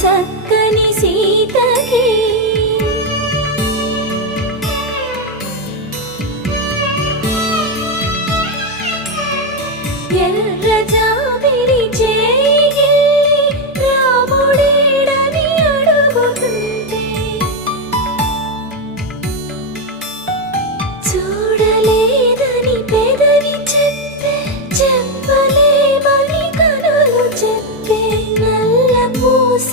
చక్కని సీతకి ఎర్ర జాబిలి చేయి రాముడేడని అడుగుతుంటే చూడలేదని పెదవి చెప్పే చెప్పలేమని కనులు చెప్పే నల్ల పూస